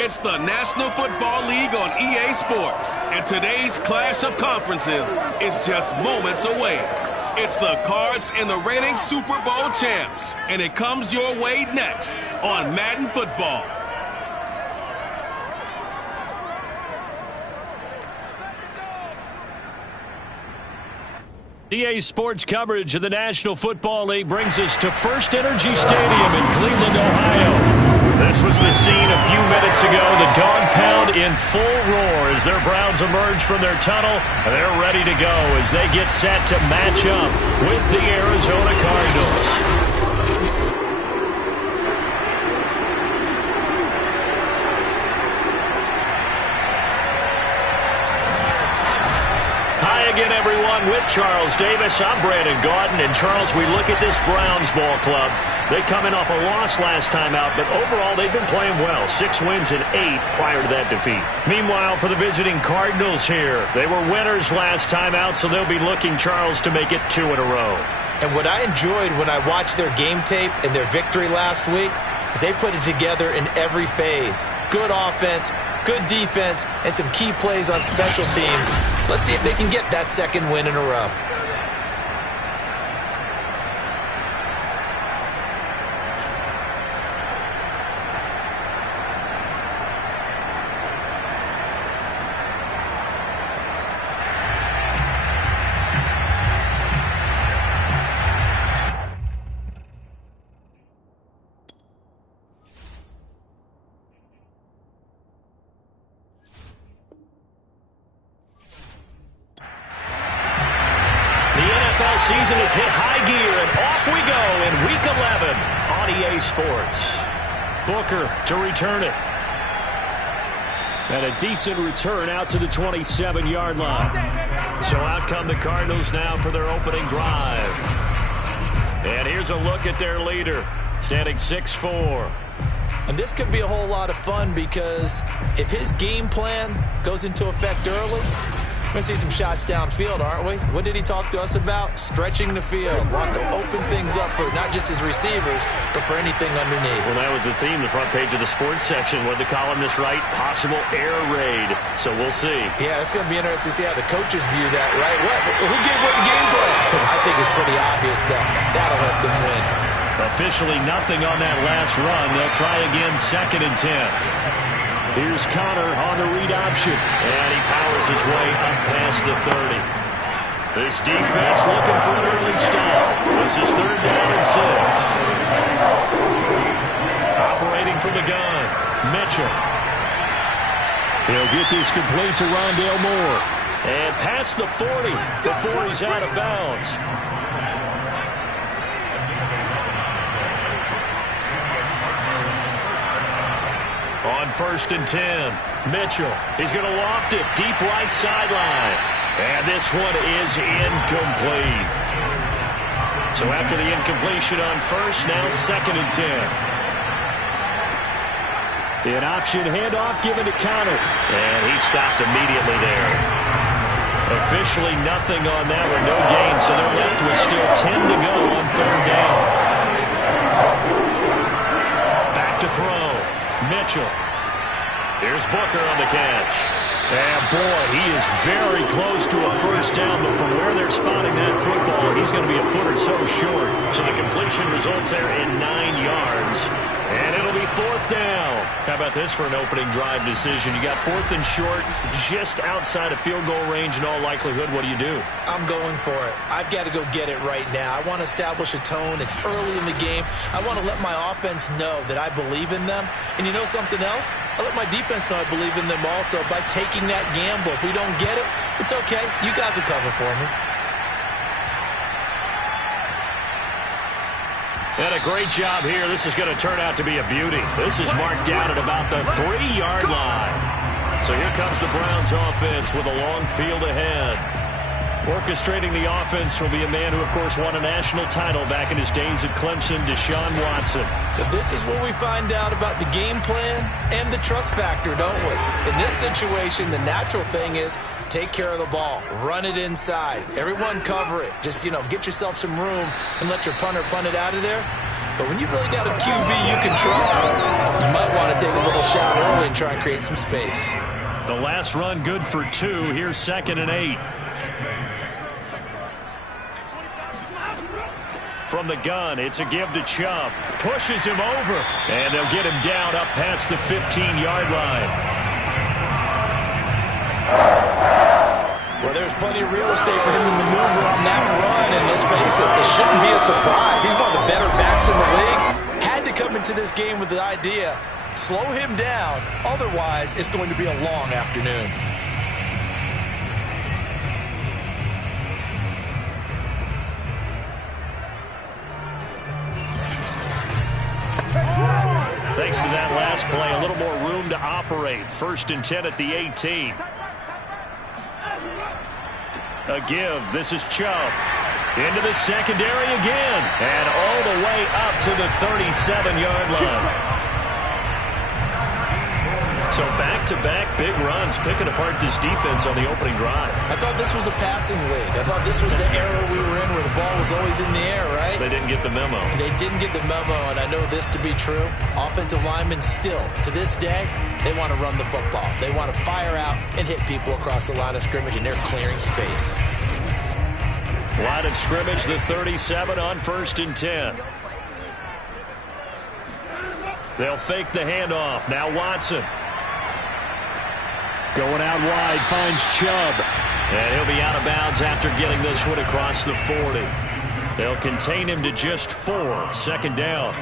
It's the National Football League on EA Sports, and today's clash of conferences is just moments away. It's the Cards and the reigning Super Bowl champs, and it comes your way next on Madden Football. EA Sports coverage of the National Football League brings us to First Energy Stadium in Cleveland, Ohio. This was the scene a few minutes ago. The dog pound in full roar as their Browns emerge from their tunnel. They're ready to go as they get set to match up with the Arizona Cardinals. Again, everyone, with Charles Davis. I'm Brandon Gaudin. And, Charles, we look at this Browns ball club. They come in off a loss last time out, but overall they've been playing well. 6 wins and 8 prior to that defeat. Meanwhile, for the visiting Cardinals here, they were winners last time out, so they'll be looking, Charles, to make it 2 in a row. And what I enjoyed when I watched their game tape and their victory last week is they put it together in every phase. Good offense, good defense, and some key plays on special teams. Let's see if they can get that second win in a row. Season has hit high gear, and off we go in Week 11 on EA Sports. Booker to return it. And a decent return out to the 27-yard line. So out come the Cardinals now for their opening drive. And here's a look at their leader, standing 6'4". And this could be a whole lot of fun because if his game plan goes into effect early, we're going to see some shots downfield, aren't we? What did he talk to us about? Stretching the field. Wants to open things up for not just his receivers, but for anything underneath. Well, that was the theme, the front page of the sports section. What the columnists write? Possible air raid. So we'll see. Yeah, it's going to be interesting to see how the coaches view that, right? Who gave what game plan? I think it's pretty obvious that that'll help them win. Officially nothing on that last run. They'll try again, 2nd and 10. Here's Connor on the read option, and he powers his way up past the 30. This defense looking for an early stop. This is 3rd down and 6. Operating from the gun, Mitchell. He'll get this complete to Rondale Moore. And past the 40 before he's out of bounds. On 1st and 10, Mitchell. He's going to loft it deep right sideline. And this one is incomplete. So after the incompletion on 1st, now 2nd and 10. An option handoff given to Connor. And he stopped immediately there. Officially nothing on that one, no gain. So they're left with still 10 to go on 3rd down. Back to throw. Mitchell. Here's Booker on the catch. And boy, he is very close to a first down, but from where they're spotting that football, he's going to be a foot or so short. So the completion results there in 9 yards. And it'll be 4th down. How about this for an opening drive decision? You got 4th and short, just outside of field goal range in all likelihood. What do you do? I'm going for it. I've got to go get it right now. I want to establish a tone. It's early in the game. I want to let my offense know that I believe in them. And you know something else? I let my defense know I believe in them also by taking that gamble. If we don't get it, it's okay. You guys will cover for me. And a great job here. This is going to turn out to be a beauty. This is marked down at about the 3-yard line. So here comes the Browns offense with a long field ahead. Orchestrating the offense will be a man who, of course, won a national title back in his days at Clemson, Deshaun Watson. So this is where we find out about the game plan and the trust factor, don't we? In this situation, the natural thing is take care of the ball. Run it inside. Everyone cover it. Just, get yourself some room and let your punter punt it out of there. But when you really got a QB you can trust, you might want to take a little shot early and try and create some space. The last run good for 2. Here's 2nd and 8. From the gun, it's a give to Chubb. Pushes him over, and they'll get him down up past the 15-yard line. Well, there's plenty of real estate for him to maneuver on that run, and let's face it, this shouldn't be a surprise. He's one of the better backs in the league. Had to come into this game with the idea, slow him down, otherwise it's going to be a long afternoon. Thanks to that last play, a little more room to operate. 1st and 10 at the 18. A give. This is Chubb. Into the secondary again. And all the way up to the 37-yard line. So back-to-back big runs, picking apart this defense on the opening drive. I thought this was a passing league. I thought this was the era we were in where the ball was always in the air, right? They didn't get the memo. They didn't get the memo, and I know this to be true. Offensive linemen still, to this day, they want to run the football. They want to fire out and hit people across the line of scrimmage, and they're clearing space. Line of scrimmage, the 37 on 1st and 10. They'll fake the handoff. Now Watson. Going out wide, finds Chubb. And he'll be out of bounds after getting this one across the 40. They'll contain him to just 4. 2nd down.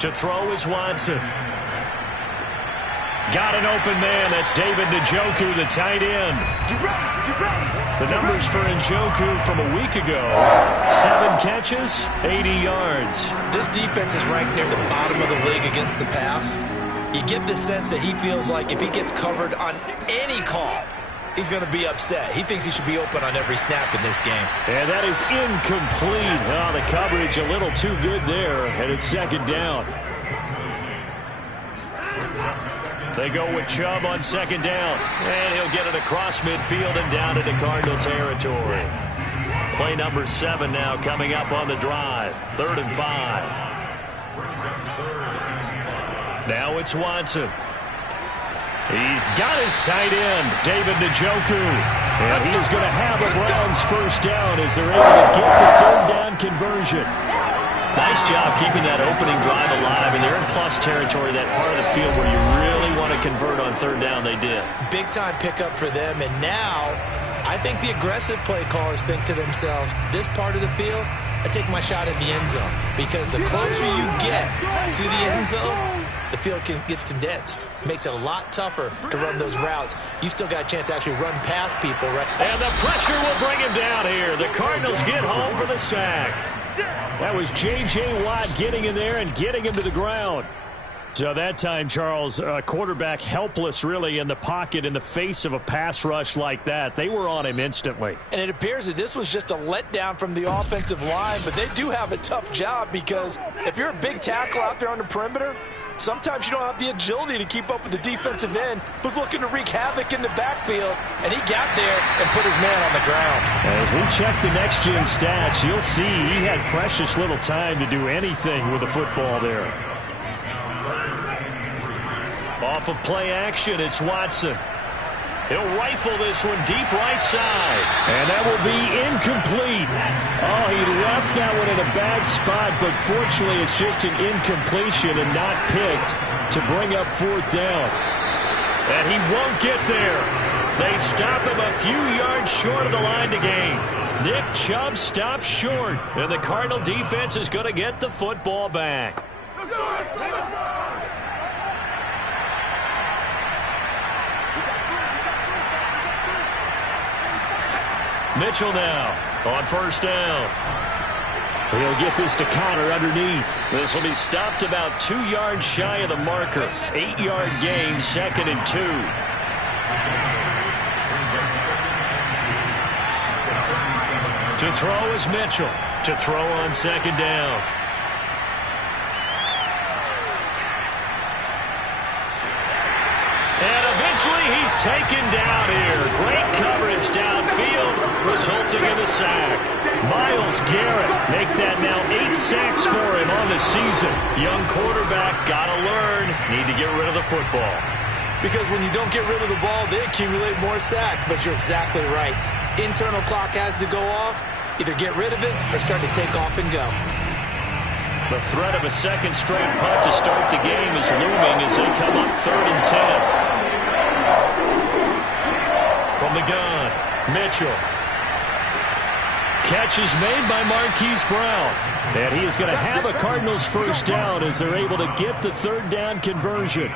To throw is Watson. Got an open man. That's David Njoku, the tight end. The numbers for Njoku from a week ago. 7 catches, 80 yards. This defense is ranked near the bottom of the league against the pass. You get the sense that he feels like if he gets covered on any call, he's going to be upset. He thinks he should be open on every snap in this game. And that is incomplete. Oh, the coverage a little too good there, and it's 2nd down. They go with Chubb on 2nd down, and he'll get it across midfield and down into Cardinal territory. Play number 7 now coming up on the drive. 3rd and 5. Now it's Watson. He's got his tight end, David Njoku. And he is going to have a Browns 1st down as they're able to get the 3rd down conversion. Nice job keeping that opening drive alive, and they're in plus territory, that part of the field where you really want to convert on 3rd down. They did. Big-time pickup for them, and now I think the aggressive play callers think to themselves, this part of the field, I take my shot at the end zone, because the closer you get to the end zone, the field gets condensed. Makes it a lot tougher to run those routes. You still got a chance to actually run past people, right? And the pressure will bring him down here. The Cardinals get home for the sack. That was J.J. Watt getting in there and getting him to the ground. So that time, Charles, quarterback helpless really in the pocket in the face of a pass rush like that. They were on him instantly. And it appears that this was just a letdown from the offensive line, but they do have a tough job because if you're a big tackle out there on the perimeter, sometimes you don't have the agility to keep up with the defensive end who's looking to wreak havoc in the backfield, and he got there and put his man on the ground. As we check the next-gen stats, you'll see he had precious little time to do anything with the football there. Off of play action, it's Watson. He'll rifle this one deep right side. And that will be incomplete. Oh, he left that one in a bad spot, but fortunately it's just an incompletion and not picked to bring up 4th down. And he won't get there. They stop him a few yards short of the line to gain. Nick Chubb stops short, and the Cardinal defense is going to get the football back. Mitchell now on 1st down. He'll get this to counter underneath. This will be stopped about 2 yards shy of the marker. 8-yard gain, 2nd and 2. To throw is Mitchell. To throw on 2nd down. And eventually taken down here. Great coverage downfield, resulting in the sack. Myles Garrett make that now 8 sacks for him on the season. Young quarterback, got to learn. Need to get rid of the football. Because when you don't get rid of the ball, they accumulate more sacks. But you're exactly right. Internal clock has to go off. Either get rid of it or start to take off and go. The threat of a second straight punt to start the game is looming as they come up 3rd and 10. From the gun, Mitchell. Catch is made by Marquise Brown. And he is going to have a Cardinals first down as they're able to get the 3rd down conversion.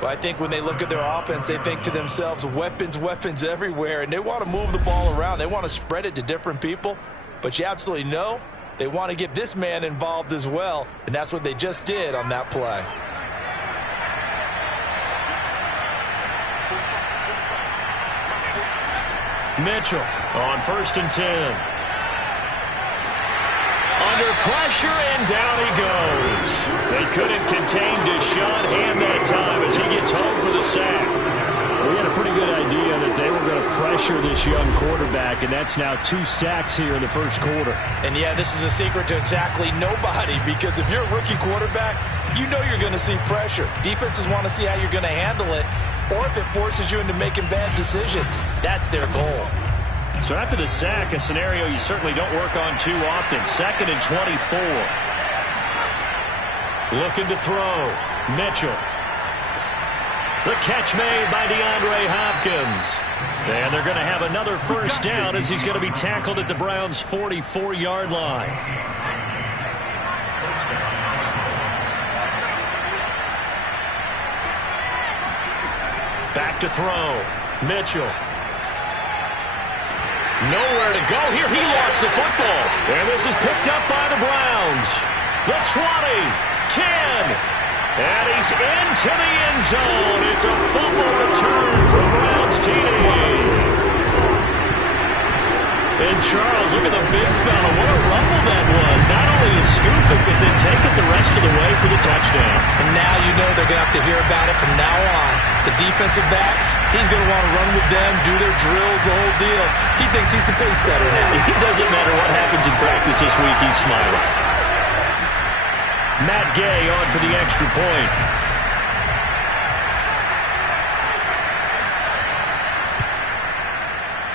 Well, I think when they look at their offense, they think to themselves, weapons, weapons everywhere, and they want to move the ball around. They want to spread it to different people, but you absolutely know they want to get this man involved as well, and that's what they just did on that play. Mitchell on 1st and 10. Under pressure, and down he goes. They couldn't contain Deshaun Hand that time as he gets home for the sack. We had a pretty good idea that they were going to pressure this young quarterback, and that's now 2 sacks here in the first quarter. And, yeah, this is a secret to exactly nobody, because if you're a rookie quarterback, you know you're going to see pressure. Defenses want to see how you're going to handle it, or if it forces you into making bad decisions. That's their goal. So after the sack, a scenario you certainly don't work on too often. 2nd and 24. Looking to throw. Mitchell. The catch made by DeAndre Hopkins. And they're going to have another first down as he's going to be tackled at the Browns' 44-yard line. Back to throw. Mitchell. Nowhere to go here. He lost the football. And this is picked up by the Browns. The 20, 10. And he's into the end zone. It's a fumble return for the Browns TD. And Charles, look at the big fella. What a rumble that was. Not only a scoop it, but then take it the rest of the way for the touchdown. And now you know they're going to have to hear about it from now on. The defensive backs, he's going to want to run with them, do their drills, the whole deal. He thinks he's the pace setter now. It doesn't matter what happens in practice this week, he's smiling. Matt Gay on for the extra point.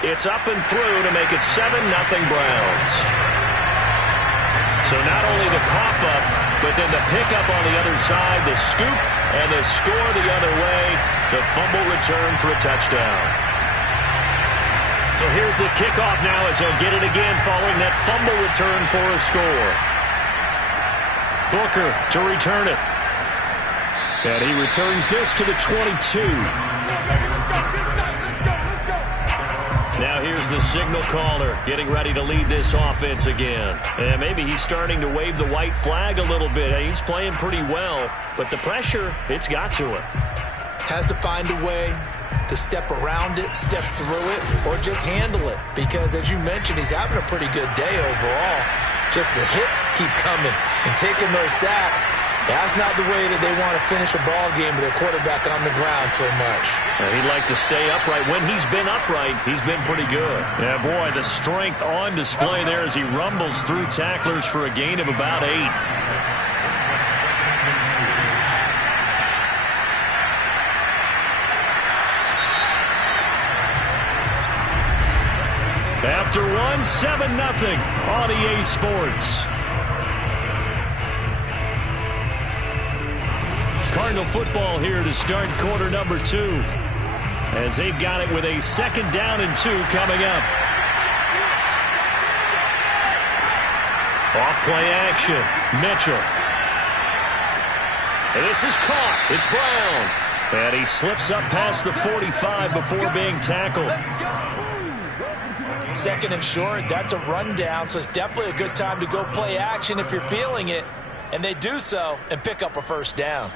It's up and through to make it 7-0 Browns. So not only the cough up, but then the pickup on the other side, the scoop, and the score the other way, the fumble return for a touchdown. So here's the kickoff now as they'll get it again following that fumble return for a score. Booker to return it. And he returns this to the 22. Now here's the signal caller getting ready to lead this offense again. And maybe he's starting to wave the white flag a little bit. He's playing pretty well, but the pressure, it's got to him. Has to find a way to step around it, step through it, or just handle it. Because as you mentioned, he's having a pretty good day overall. Just the hits keep coming and taking those sacks. That's not the way that they want to finish a ball game with their quarterback on the ground so much. He'd like to stay upright. When he's been upright, he's been pretty good. Yeah, boy, the strength on display there as he rumbles through tacklers for a gain of about 8. After one, 7-0 on EA Sports. Cardinal football here to start quarter number 2. As they've got it with a 2nd down and 2 coming up. Off play action. Mitchell. And this is caught. It's Brown. And he slips up past the 45 before being tackled. 2nd and short, that's a rundown, so it's definitely a good time to go play action if you're feeling it. And they do so and pick up a first down.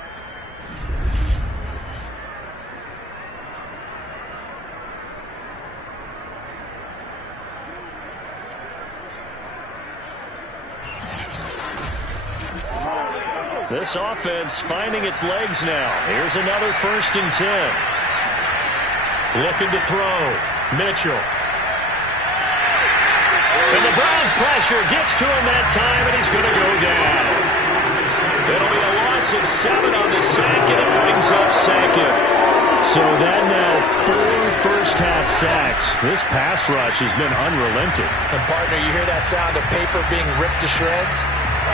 This offense finding its legs now. Here's another 1st and 10. Looking to throw. Mitchell. And the pressure, gets to him that time, and he's going to go down. It'll be a loss of 7 on the sack, and it brings up second. So that now 4 first-half sacks. This pass rush has been unrelenting. And, partner, you hear that sound of paper being ripped to shreds?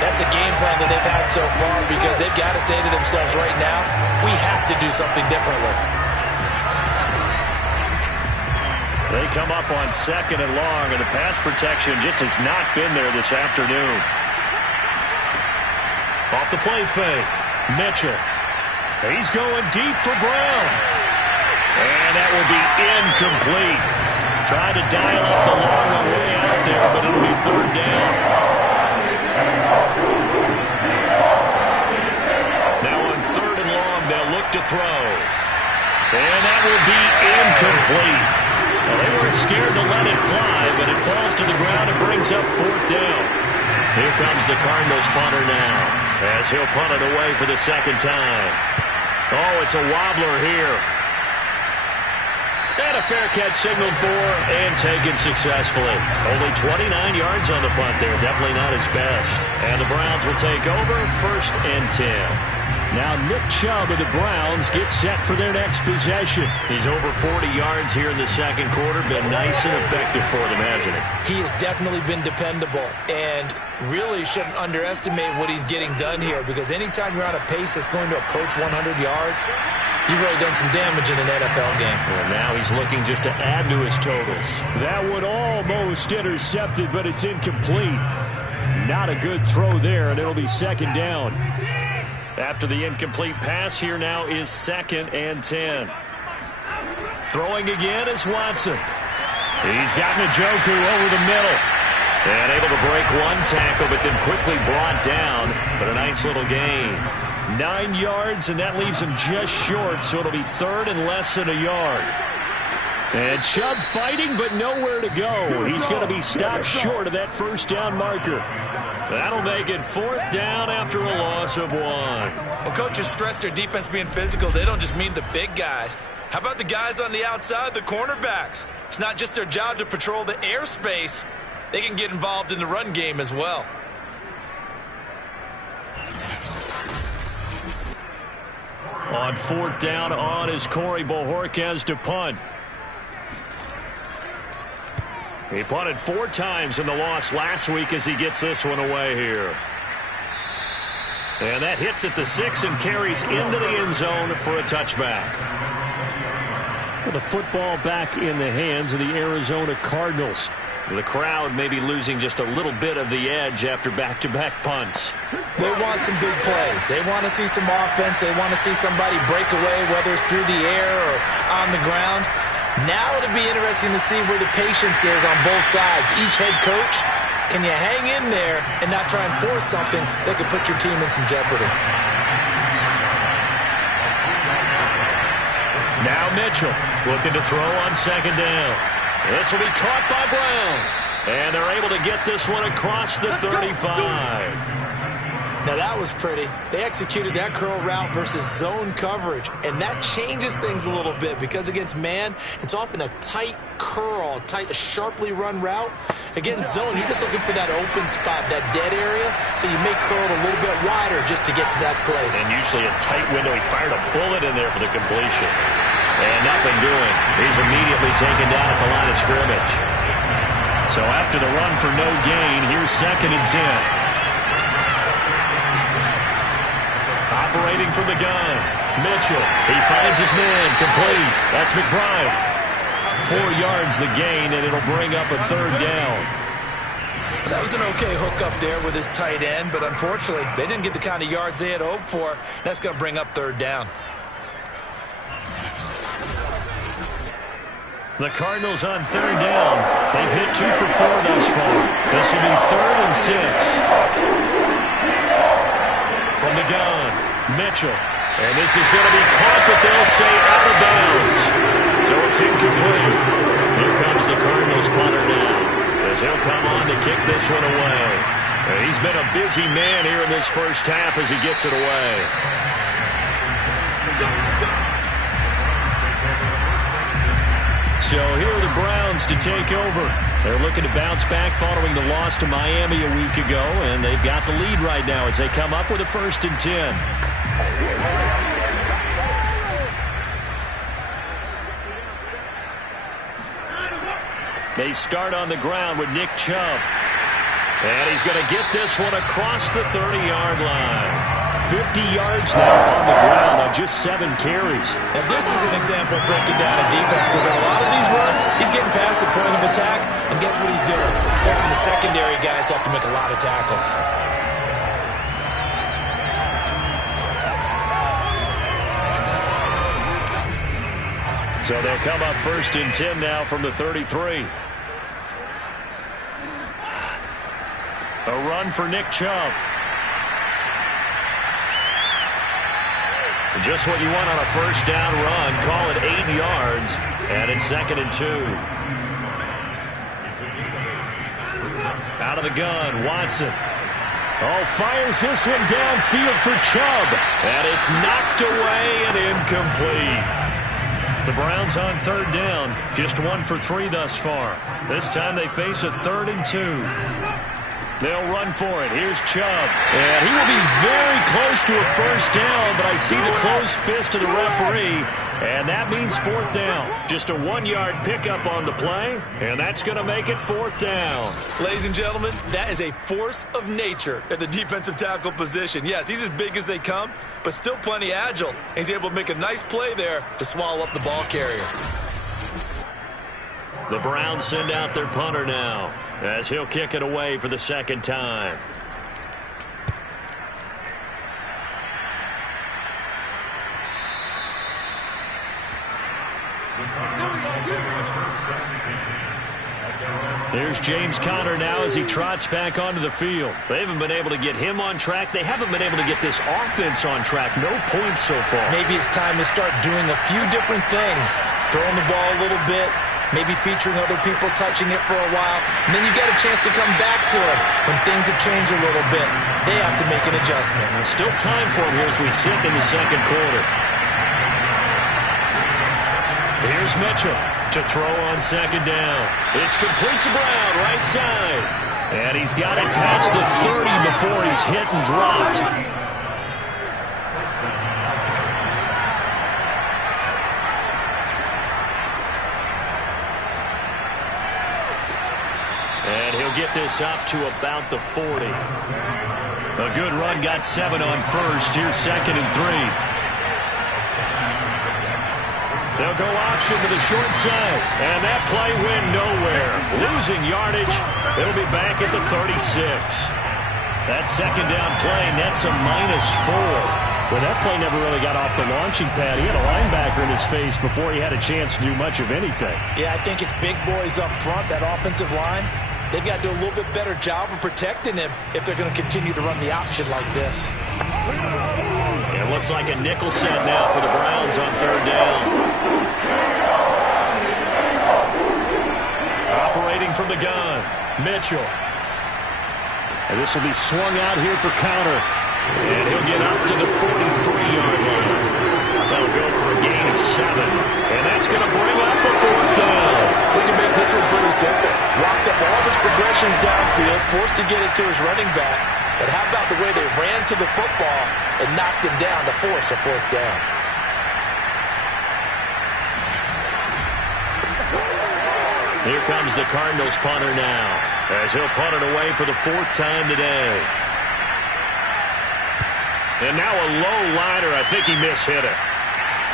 That's the game plan that they've had so far because they've got to say to themselves right now, we have to do something differently. They come up on 2nd and long, and the pass protection just has not been there this afternoon. Off the play fake, Mitchell. He's going deep for Brown. And that will be incomplete. Tried to dial up the long way out there, but it'll be 3rd down. Now on 3rd and long, they'll look to throw. And that will be incomplete. Well, they weren't scared to let it fly, but it falls to the ground and brings up 4th down. Here comes the Cardinals punter now, as he'll punt it away for the 2nd time. Oh, it's a wobbler here. And a fair catch signaled for and taken successfully. Only 29 yards on the punt there. Definitely not his best. And the Browns will take over 1st and 10. Now Nick Chubb of the Browns gets set for their next possession. He's over 40 yards here in the 2nd quarter. Been nice and effective for them, hasn't he? He has definitely been dependable and really shouldn't underestimate what he's getting done here because anytime you're on a pace that's going to approach 100 yards, you've really done some damage in an NFL game. Well, now he's looking just to add to his totals. That one almost intercepted, but it's incomplete. Not a good throw there, and it'll be 2nd down. After the incomplete pass, here now is 2nd and 10. Throwing again is Watson. He's got Njoku over the middle. And able to break one tackle, but then quickly brought down. But a nice little gain. 9 yards, and that leaves him just short, so it'll be 3rd and less than a yard. And Chubb fighting, but nowhere to go. He's going to be stopped short of that 1st down marker. That'll make it 4th down after a loss of 1. Well, coaches stress their defense being physical. They don't just mean the big guys. How about the guys on the outside, the cornerbacks? It's not just their job to patrol the airspace. They can get involved in the run game as well. On 4th down on is Corey Bojorquez to punt. He punted 4 times in the loss last week as he gets this one away here. And that hits at the 6 and carries into the end zone for a touchback. Well, the football back in the hands of the Arizona Cardinals. The crowd may be losing just a little bit of the edge after back-to-back punts. They want some big plays. They want to see some offense. They want to see somebody break away, whether it's through the air or on the ground. Now it'll be interesting to see where the patience is on both sides. Each head coach, can you hang in there and not try and force something that could put your team in some jeopardy? Now Mitchell looking to throw on 2nd down. This will be caught by Brown. And they're able to get this one across the 35. Now that was pretty. They executed that curl route versus zone coverage, and that changes things a little bit because against man, it's often a tight curl, a sharply run route. Against zone, you're just looking for that open spot, that dead area, so you may curl it a little bit wider just to get to that place. And usually a tight window. He fired a bullet in there for the completion. And nothing doing. He's immediately taken down at the line of scrimmage. So after the run for no gain, here's 2nd and 10. Operating from the gun, Mitchell. He finds his man, complete. That's McBride. 4 yards the gain, and it'll bring up a 3rd down. That was an okay hook up there with his tight end, but unfortunately, they didn't get the kind of yards they had hoped for. That's going to bring up 3rd down. The Cardinals on 3rd down. They've hit 2 for 4 thus far. This will be 3rd and 6. From the gun, Mitchell. And this is going to be caught, but they'll say out of bounds. So it's incomplete. Here comes the Cardinals punter now, as he'll come on to kick this one away. And he's been a busy man here in this 1st half as he gets it away. So here are the Browns to take over. They're looking to bounce back following the loss to Miami a week ago, and they've got the lead right now as they come up with a 1st and 10. They start on the ground with Nick Chubb. And he's going to get this one across the 30-yard line. 50 yards now on the ground on just 7 carries. And this is an example of breaking down a defense, because on a lot of these runs, he's getting past the point of attack, and guess what he's doing? Forcing the secondary guys to have to make a lot of tackles. So they'll come up 1st and 10 now from the 33. A run for Nick Chubb. Just what you want on a 1st down run. Call it 8 yards. And it's 2nd and 2. Out of the gun, Watson. Oh, fires this one downfield for Chubb. And it's knocked away and incomplete. The Browns on 3rd down. Just 1 for 3 thus far. This time they face a 3rd and 2. They'll run for it. Here's Chubb. And he will be very close to a 1st down, but I see the closed fist of the referee, and that means 4th down. Just a 1-yard pickup on the play, and that's going to make it 4th down. Ladies and gentlemen, that is a force of nature at the defensive tackle position. Yes, he's as big as they come, but still plenty agile. He's able to make a nice play there to swallow up the ball carrier. The Browns send out their punter now, as he'll kick it away for the 2nd time. There's James Conner now as he trots back onto the field. They haven't been able to get him on track. They haven't been able to get this offense on track. No points so far. Maybe it's time to start doing a few different things. Throwing the ball a little bit. Maybe featuring other people touching it for a while. And then you get a chance to come back to it when things have changed a little bit. They have to make an adjustment. There's still time for him here as we sit in the 2nd quarter. Here's Mitchell to throw on 2nd down. It's complete to Brown, right side. And he's got it past the 30 before he's hit and dropped. And he'll get this up to about the 40. A good run, got 7 on 1st. Here's 2nd and 3. They'll go option to the short side. And that play went nowhere. Losing yardage. It'll be back at the 36. That 2nd down play nets a -4. Well, that play never really got off the launching pad. He had a linebacker in his face before he had a chance to do much of anything. Yeah, I think it's big boys up front, that offensive line. They've got to do a little bit better job of protecting him if they're going to continue to run the option like this. It looks like a nickel set now for the Browns on 3rd down. Operating from the gun, Mitchell. And this will be swung out here for counter. And he'll get up to the 43-yard line. They'll go for a gain of 7. And that's going to bring up a 4th down. We can make this one pretty simple. Walked up all his progressions downfield, forced to get it to his running back. But how about the way they ran to the football and knocked him down to force a 4th down? Here comes the Cardinals punter now, as he'll punt it away for the 4th time today. And now a low liner. I think he mishit it.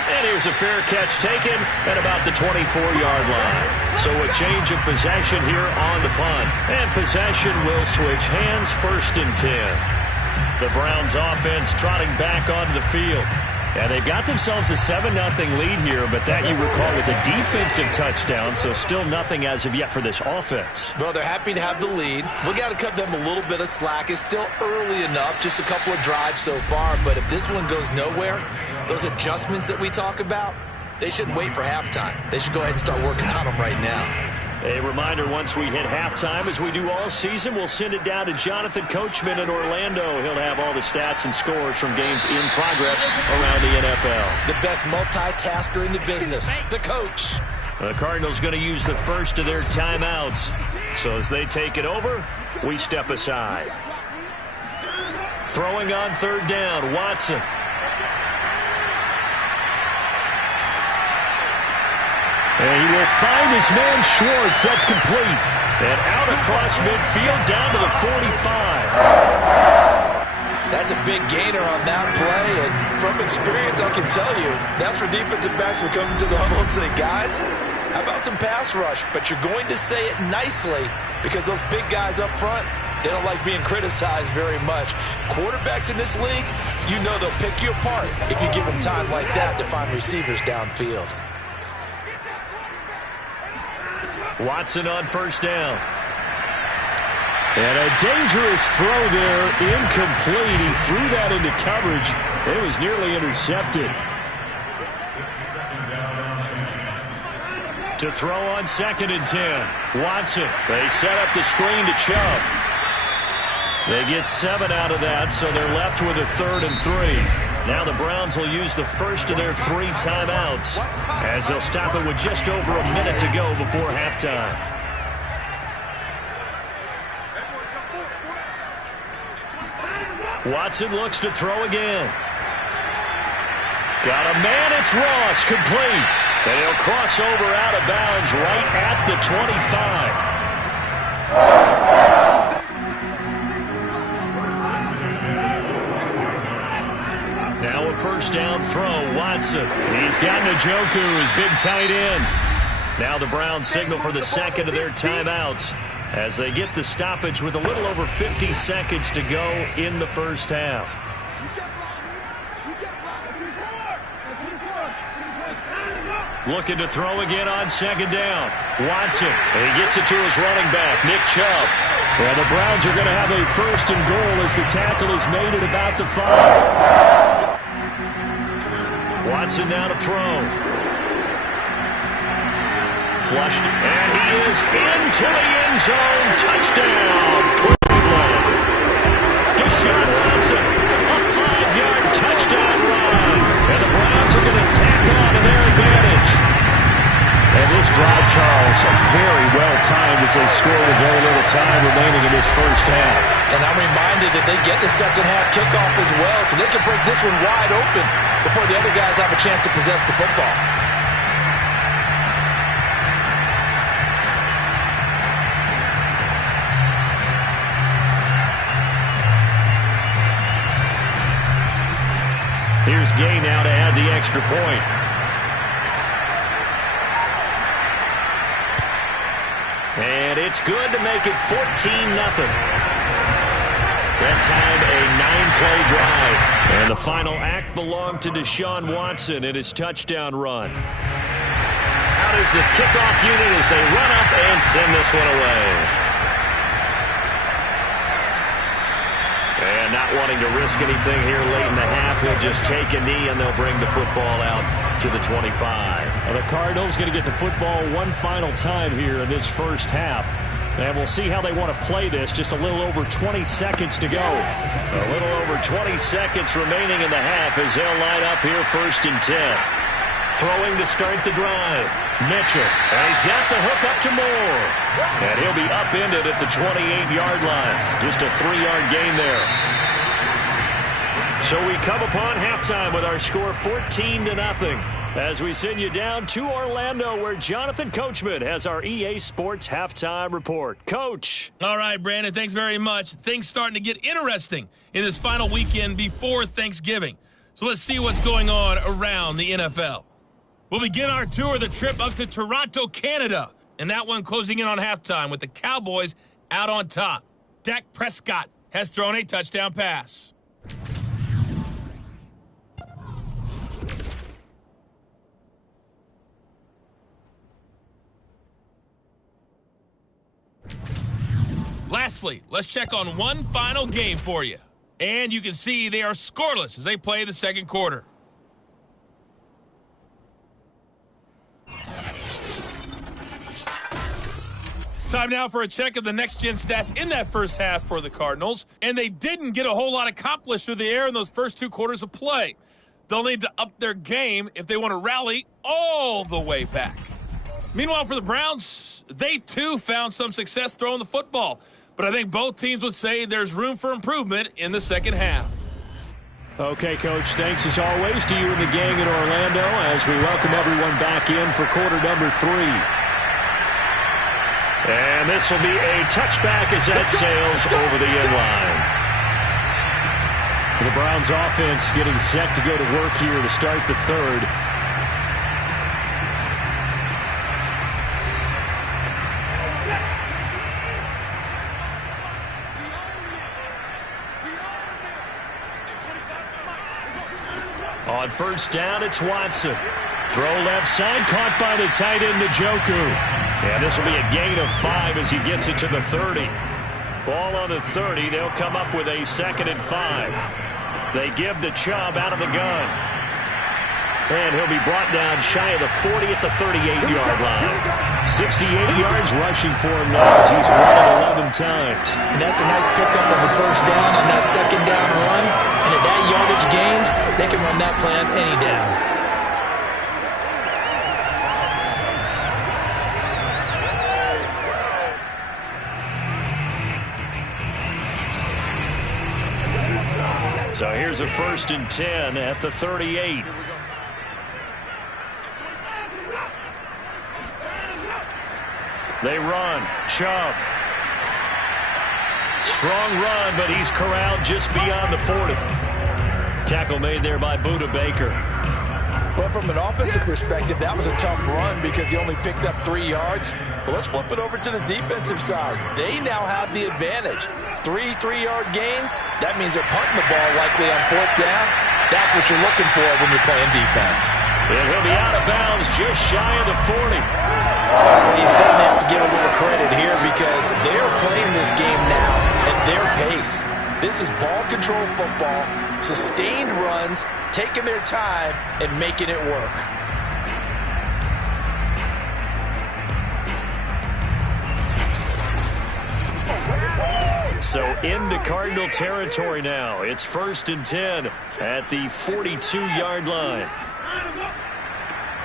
And here's a fair catch taken at about the 24-yard line. So a change of possession here on the punt. And possession will switch hands, 1st and 10. The Browns offense trotting back onto the field. And they've got themselves a 7-0 lead here, but that, you recall, was a defensive touchdown, so still nothing as of yet for this offense. Well, they're happy to have the lead. We got to cut them a little bit of slack. It's still early enough, just a couple of drives so far, but if this one goes nowhere, those adjustments that we talk about, they shouldn't wait for halftime. They should go ahead and start working on them right now. A reminder, once we hit halftime, as we do all season, we'll send it down to Jonathan Coachman in Orlando. He'll have all the stats and scores from games in progress around the NFL. The best multitasker in the business, the coach. The Cardinals going to use the first of their timeouts. So as they take it over, we step aside. Throwing on third down, Watson. And he will find his man Schwartz. That's complete. And out across midfield down to the 45. That's a big gainer on that play. And from experience, I can tell you, that's where defensive backs will come into the huddle and say, guys, how about some pass rush? But you're going to say it nicely because those big guys up front, they don't like being criticized very much. Quarterbacks in this league, you know they'll pick you apart if you give them time like that to find receivers downfield. Watson on first down. And a dangerous throw there, incomplete. He threw that into coverage. It was nearly intercepted. To throw on 2nd and 10. Watson, they set up the screen to Chubb. They get 7 out of that, so they're left with a 3rd and 3. Now the Browns will use the first of their 3 timeouts as they'll stop it with just over a minute to go before halftime. Watson looks to throw again. Got a man, it's Ross, complete. And he'll cross over out of bounds right at the 25. Now a first down throw, Watson. He's got Njoku, his big tight end. Now the Browns signal for the second of their timeouts as they get the stoppage with a little over 50 seconds to go in the first half. Looking to throw again on 2nd down. Watson, and he gets it to his running back, Nick Chubb. Well, the Browns are going to have a 1st and goal as the tackle is made at about the 5. Watson now to throw. Flushed, and he is into the end zone. Touchdown, Cleveland. Deshaun Watson, a 5-yard touchdown run. And the Browns are going to tack on to their advantage. And this drive, Charles, very well timed as they score with very little time remaining in this first half. And I'm reminded that they get the second half kickoff as well, so they can break this one wide open before the other guys have a chance to possess the football. Here's Gay now to add the extra point. And it's good to make it 14-0. That time a 9-play drive. And the final act belonged to Deshaun Watson in his touchdown run. Out is the kickoff unit as they run up and send this one away. And not wanting to risk anything here late in the half, he'll just take a knee and they'll bring the football out to the 25. Well, the Cardinals going to get the football one final time here in this first half. And we'll see how they want to play this. Just a little over 20 seconds to go. A little over 20 seconds remaining in the half as they'll line up here 1st and 10. Throwing to start the drive. Mitchell, and he's got the hook up to Moore. And he'll be upended at the 28-yard line. Just a 3-yard gain there. So we come upon halftime with our score 14-0 as we send you down to Orlando where Jonathan Coachman has our EA Sports halftime report. Coach. All right, Brandon, thanks very much. Things starting to get interesting in this final weekend before Thanksgiving. So let's see what's going on around the NFL. We'll begin our tour, the trip up to Toronto, Canada. And that one closing in on halftime with the Cowboys out on top. Dak Prescott has thrown a touchdown pass. Lastly, let's check on one final game for you. And you can see they are scoreless as they play the second quarter. Time now for a check of the next-gen stats in that first half for the Cardinals. And they didn't get a whole lot accomplished through the air in those first 2 quarters of play. They'll need to up their game if they want to rally all the way back. Meanwhile, for the Browns, they too found some success throwing the football. But I think both teams would say there's room for improvement in the second half. Okay, Coach, thanks as always to you and the gang in Orlando as we welcome everyone back in for quarter number 3. And this will be a touchback as that sails over the end line. The Browns offense getting set to go to work here to start the third. On first down, it's Watson. Throw left side, caught by the tight end, Njoku. And this will be a gain of 5 as he gets it to the 30. Ball on the 30. They'll come up with a 2nd and 5. They give the Chubb out of the gun. And he'll be brought down shy of the 40 at the 38-yard line. 68 yards rushing for him now as he's run it 11 times. And that's a nice pickup of a first down on that 2nd down run. And at that yardage gained, they can run that plan any down. So here's a 1st and 10 at the 38. They run. Chubb. Strong run, but he's corralled just beyond the 40. Tackle made there by Budda Baker. Well, from an offensive perspective, that was a tough run because he only picked up 3 yards. But let's flip it over to the defensive side. They now have the advantage. 3 3-yard gains. That means they're punting the ball likely on 4th down. That's what you're looking for when you're playing defense. And he'll be out of bounds just shy of the 40. You certainly have to give a little credit here because they're playing this game now at their pace. This is ball control football, sustained runs, taking their time, and making it work. So into Cardinal territory now. It's 1st and 10 at the 42-yard line.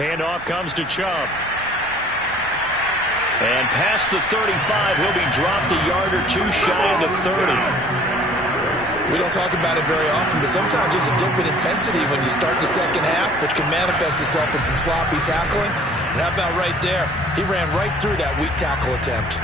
Handoff comes to Chubb. And past the 35, he'll be dropped a yard or 2 shy of the 30. We don't talk about it very often, but sometimes there's a dip in intensity when you start the second half, which can manifest itself in some sloppy tackling. And how about right there? He ran right through that weak tackle attempt.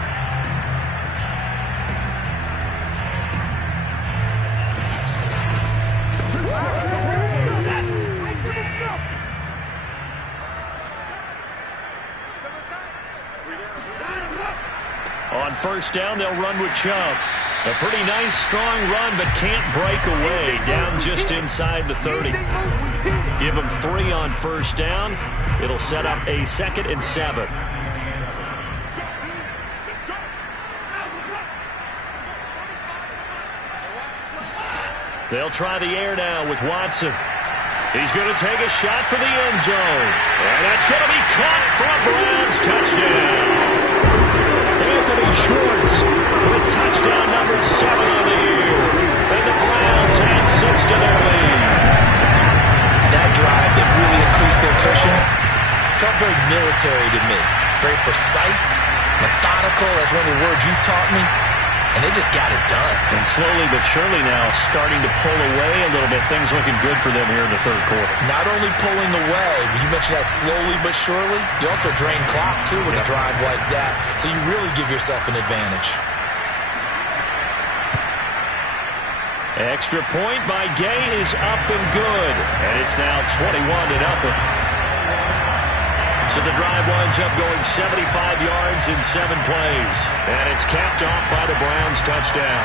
On first down, they'll run with Chubb. A pretty nice, strong run, but can't break away. Down just inside the 30. Give them 3 on first down. It'll set up a 2nd and 7. They'll try the air now with Watson. He's going to take a shot for the end zone. And that's going to be caught for a Browns touchdown. Anthony Schwartz with touchdown number 7 on the year. And the Browns add 6 to their lead. That drive that really increased their cushion felt very military to me. Very precise, methodical. That's one of the words you've taught me. And they just got it done. And slowly but surely now starting to pull away a little bit. Things looking good for them here in the 3rd quarter. Not only pulling away, but you mentioned that slowly but surely. You also drain clock, too, with a drive like that. So you really give yourself an advantage. Extra point by Gay is up and good. And it's now 21-0. So the drive winds up going 75 yards in 7 plays. And it's capped off by the Browns touchdown.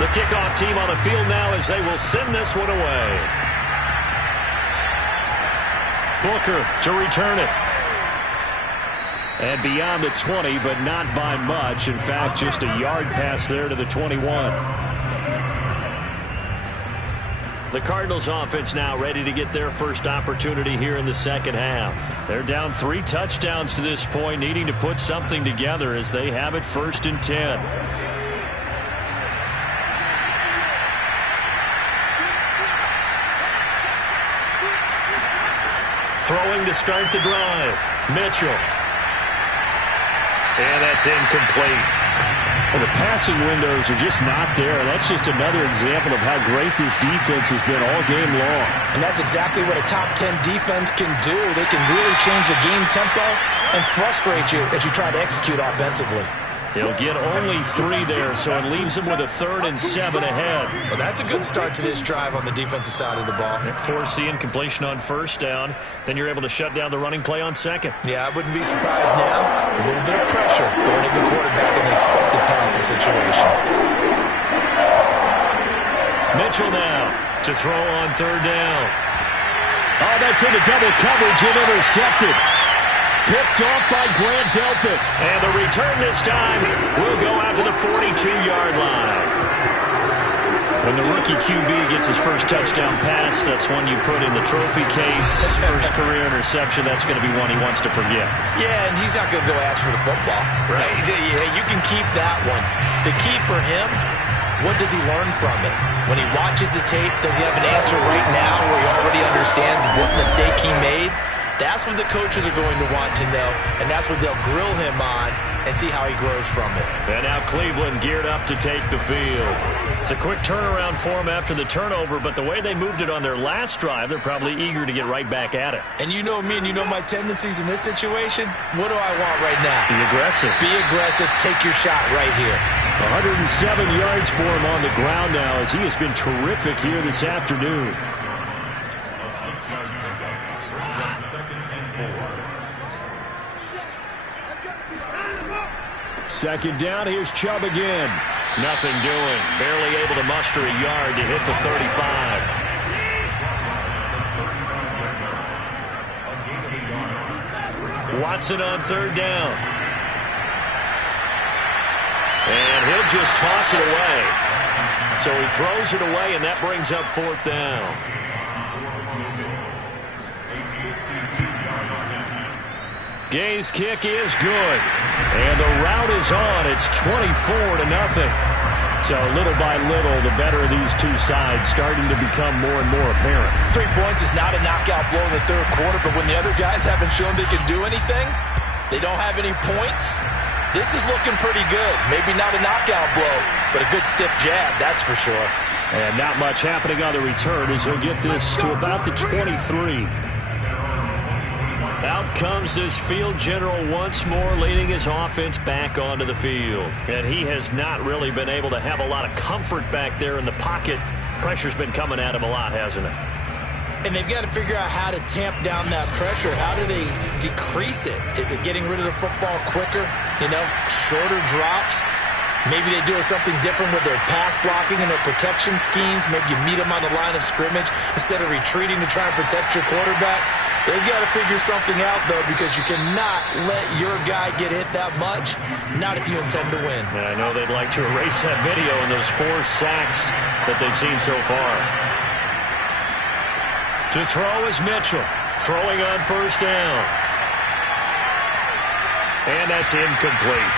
The kickoff team on the field now as they will send this one away. Booker to return it. And beyond the 20, but not by much. In fact, just a yard pass there to the 21. The Cardinals offense now ready to get their first opportunity here in the second half. They're down 3 touchdowns to this point, needing to put something together as they have it 1st and 10. Throwing to start the drive. Mitchell. And that's incomplete. Well, the passing windows are just not there. That's just another example of how great this defense has been all game long. And that's exactly what a top 10 defense can do. They can really change the game tempo and frustrate you as you try to execute offensively. He'll get only 3 there, so it leaves him with a 3rd and 7 ahead. Well, that's a good start to this drive on the defensive side of the ball. Force the incompletion on 1st down. Then you're able to shut down the running play on 2nd. Yeah, I wouldn't be surprised now. A little bit of pressure going to the quarterback in the expected passing situation. Mitchell now to throw on 3rd down. Oh, that's into double coverage and intercepted. Picked off by Grant Delpit. And the return this time will go out to the 42-yard line. When the rookie QB gets his first touchdown pass, that's one you put in the trophy case. First career interception, that's going to be one he wants to forget. Yeah, and he's not going to go ask for the football, right? Yeah, you can keep that one. The key for him, what does he learn from it? When he watches the tape, does he have an answer right now where he already understands what mistake he made? That's what the coaches are going to want to know, and that's what they'll grill him on and see how he grows from it. And now Cleveland geared up to take the field. It's a quick turnaround for them after the turnover, but the way they moved it on their last drive, they're probably eager to get right back at it. And you know me and you know my tendencies in this situation. What do I want right now? Be aggressive. Be aggressive. Take your shot right here. 107 yards for him on the ground now as he has been terrific here this afternoon. Second down, here's Chubb again. Nothing doing. Barely able to muster a yard to hit the 35. Watson on 3rd down. And he'll just toss it away. So he throws it away, and that brings up 4th down. Gay's kick is good. And the route is on. It's 24-0. So little by little, the better of these two sides starting to become more and more apparent. 3 points is not a knockout blow in the 3rd quarter, but when the other guys haven't shown they can do anything, they don't have any points, this is looking pretty good. Maybe not a knockout blow, but a good stiff jab, that's for sure. And not much happening on the return as he'll get this to about the 23. Out comes this field general once more, leading his offense back onto the field. And he has not really been able to have a lot of comfort back there in the pocket. Pressure's been coming at him a lot, hasn't it? And they've got to figure out how to tamp down that pressure. How do they decrease it? Is it getting rid of the football quicker? You know, shorter drops? Maybe they do something different with their pass blocking and their protection schemes. Maybe you meet them on the line of scrimmage instead of retreating to try and protect your quarterback. They've got to figure something out, though, because you cannot let your guy get hit that much, not if you intend to win. And I know they'd like to erase that video and those 4 sacks that they've seen so far. To throw is Mitchell, throwing on 1st down. And that's incomplete.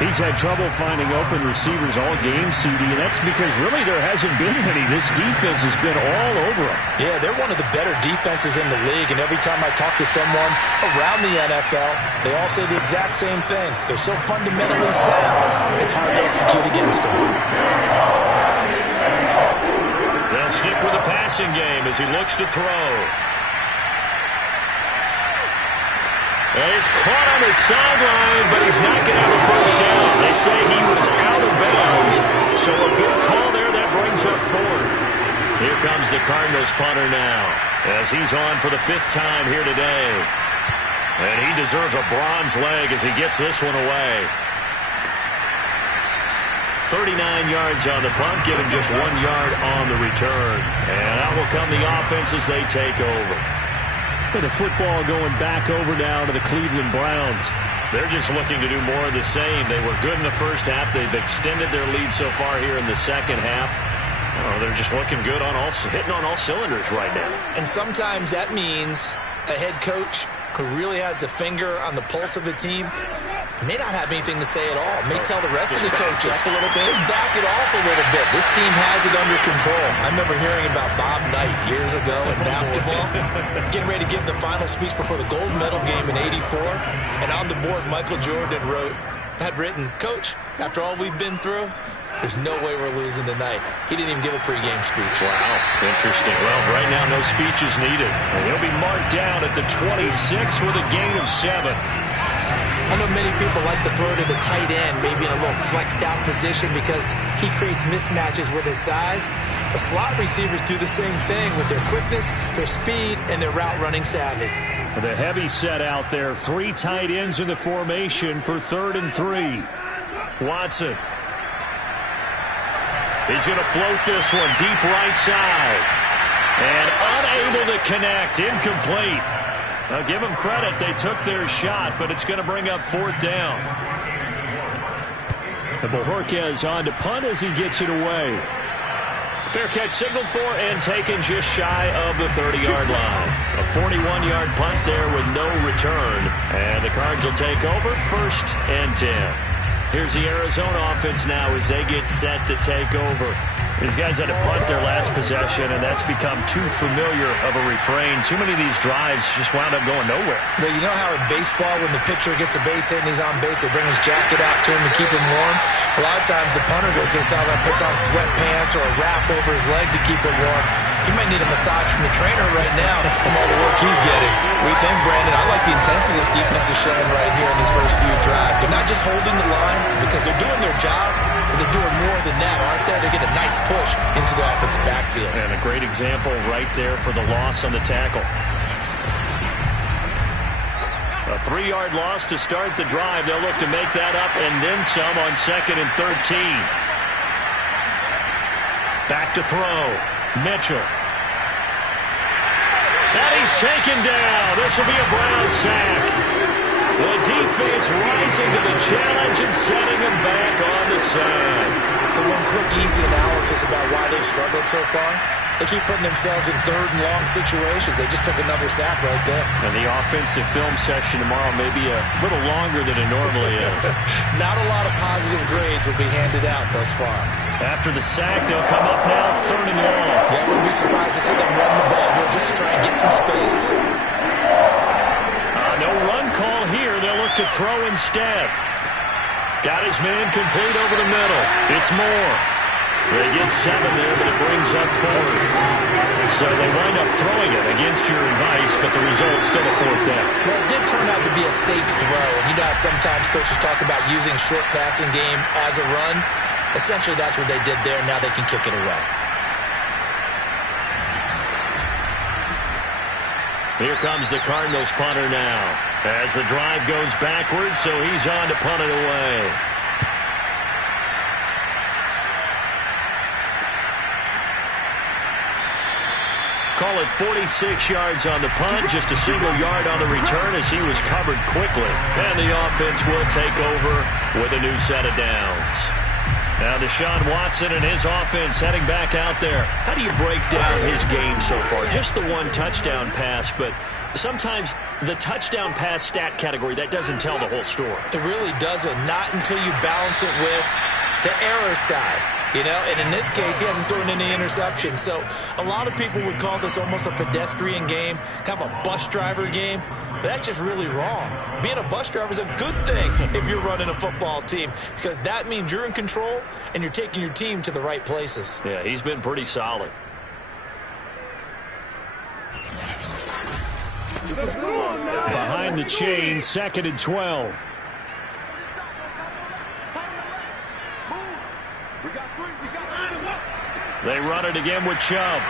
He's had trouble finding open receivers all game, CD, and that's because really there hasn't been any. This defense has been all over him. Yeah, they're one of the better defenses in the league, and every time I talk to someone around the NFL, they all say the exact same thing. They're so fundamentally sound, it's hard to execute against them. They'll stick with the passing game as he looks to throw. And he's caught on the sideline, but he's not going to have a 1st down. They say he was out of bounds, so a good call there. That brings up 4th. Here comes the Cardinals punter now, as he's on for the 5th time here today. And he deserves a bronze leg as he gets this one away. 39 yards on the punt, giving just 1 yard on the return. And out will come the offense as they take over. With the football going back over now to the Cleveland Browns. They're just looking to do more of the same. They were good in the 1st half. They've extended their lead so far here in the 2nd half. Oh, they're just looking good hitting on all cylinders right now. And sometimes that means a head coach who really has a finger on the pulse of the team may not have anything to say at all. May tell the rest of the coaches, just a little bit. Just back it off a little bit. This team has it under control. I remember hearing about Bob Knight years ago in basketball, getting ready to give the final speech before the gold medal game in '84. And on the board, Michael Jordan had written, "Coach, after all we've been through, there's no way we're losing tonight." He didn't even give a pregame speech. Wow, interesting. Well, right now, no speech is needed. And he'll be marked down at the 26 with a gain of 7. I know many people like to throw to the tight end, maybe in a little flexed out position because he creates mismatches with his size. But slot receivers do the same thing with their quickness, their speed, and their route running savvy. The heavy set out there. 3 tight ends in the formation for 3rd and 3. Watson. He's going to float this one deep right side. And unable to connect. Incomplete. Now, give them credit. They took their shot, but it's going to bring up 4th down. And Bojorquez on to punt as he gets it away. Fair catch signaled for and taken just shy of the 30-yard line. A 41-yard punt there with no return. And the Cards will take over 1st and 10. Here's the Arizona offense now as they get set to take over. These guys had to punt their last possession, and that's become too familiar of a refrain. Too many of these drives just wound up going nowhere. Well, you know how in baseball when the pitcher gets a base hit and he's on base, they bring his jacket out to him to keep him warm? A lot of times the punter goes to the sideline, puts on sweatpants or a wrap over his leg to keep it warm. He might need a massage from the trainer right now from all the work he's getting. We think, Brandon, I like the intensity this defense is showing right here in these first few drives. They're not just holding the line because they're doing their job, but they're doing more than that, aren't they? They get a nice push into the offensive backfield. And a great example right there for the loss on the tackle. A 3-yard loss to start the drive. They'll look to make that up and then some on 2nd and 13. Back to throw. Mitchell. And he's taken down. This will be a Brown sack. The defense rising to the challenge and setting him back on the side. So one quick, easy analysis about why they've struggled so far. They keep putting themselves in 3rd and long situations. They just took another sack right there. And the offensive film session tomorrow may be a little longer than it normally is. Not a lot of positive grades will be handed out thus far. After the sack, they'll come up now 3rd and long. Yeah, I wouldn't be surprised to see them run the ball here just to try and get some space. No run call here. They'll look to throw instead. Got his man complete over the middle. It's Moore. They get 7 there, but it brings up 4th. So they wind up throwing it against your advice, but the result's still a 4th down. Well, it did turn out to be a safe throw. And you know how sometimes coaches talk about using short passing game as a run? Essentially, that's what they did there. Now they can kick it away. Here comes the Cardinals punter now. As the drive goes backwards, so he's on to punt it away. Call it 46 yards on the punt, just a single yard on the return as he was covered quickly. And the offense will take over with a new set of downs. Now Deshaun Watson and his offense heading back out there. How do you break down his game so far? Just the one touchdown pass, but sometimes the touchdown pass stat category, that doesn't tell the whole story. It really doesn't. Not until you balance it with the error side. You know, and in this case, he hasn't thrown any interceptions. So a lot of people would call this almost a pedestrian game, kind of a bus driver game. But that's just really wrong. Being a bus driver is a good thing if you're running a football team, because that means you're in control and you're taking your team to the right places. Yeah, he's been pretty solid. Behind the chain, 2nd and 12. They run it again with Chubb.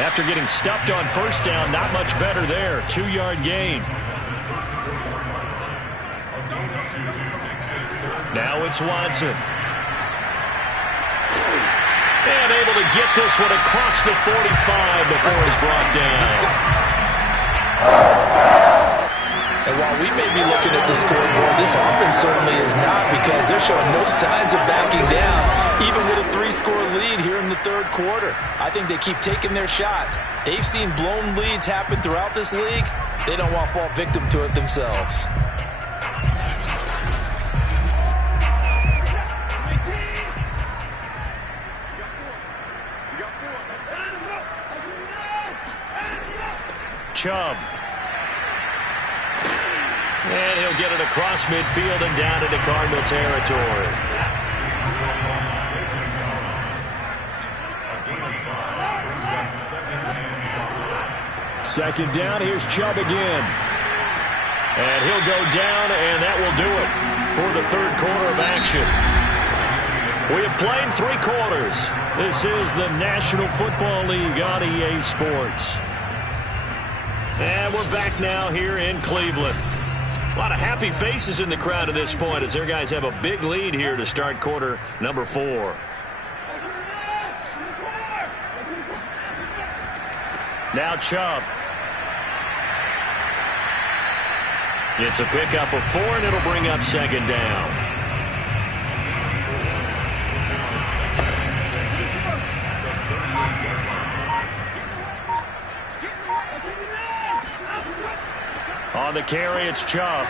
After getting stuffed on 1st down, not much better there. 2-yard gain. Now it's Watson. And able to get this one across the 45 before he's brought down. And while we may be looking at the scoreboard, this offense certainly is not, because they're showing no signs of backing down, even with a 3-score lead here in the third quarter. I think they keep taking their shots. They've seen blown leads happen throughout this league. They don't want to fall victim to it themselves. Chubb. And he'll get it across midfield and down into Cardinal territory. Second down, here's Chubb again. And he'll go down, and that will do it for the third quarter of action. We have played 3 quarters. This is the National Football League on EA Sports. And we're back now here in Cleveland. A lot of happy faces in the crowd at this point as their guys have a big lead here to start quarter number 4. Now Chubb. It's a pickup of 4, and it'll bring up second down. On the carry, it's Chubb.